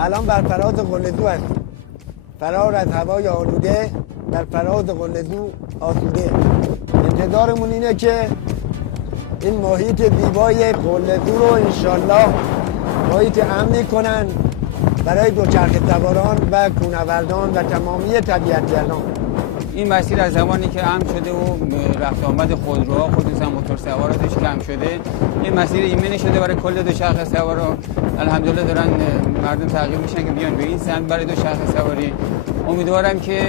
الان بر فراز قلدو هستیم. فرار از هوای آلوده در فراز قلدو آسوده. انتظارمون اینه که این محیط زیبای قلدو رو انشالله محیط امنی کنن برای دوچرخه سواران و کوهنوردان و تمامی طبیعتگردان. این مسیر از زمانی که امن شده و رفت آمد خودروها خصوصا موتور سواراتش کم شده، این مسیر ایمنی شده برای کل دوچرخه سوارا. الحمدلله دارن مردم ترغیب میشن که بیان به این سمت برای دوچرخه سواری. امیدوارم که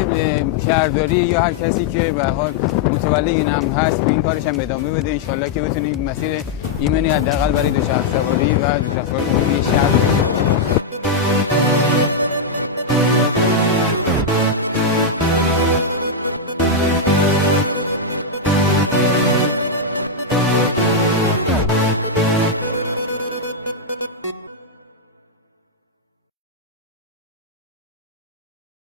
شهرداری یا هر کسی که به حال متولی این هم هست به این کارش هم ادامه بده، ان شاءالله که بتونیم مسیر ایمنی حداقل برای دوچرخه سواری و دوچرخه سواری شهر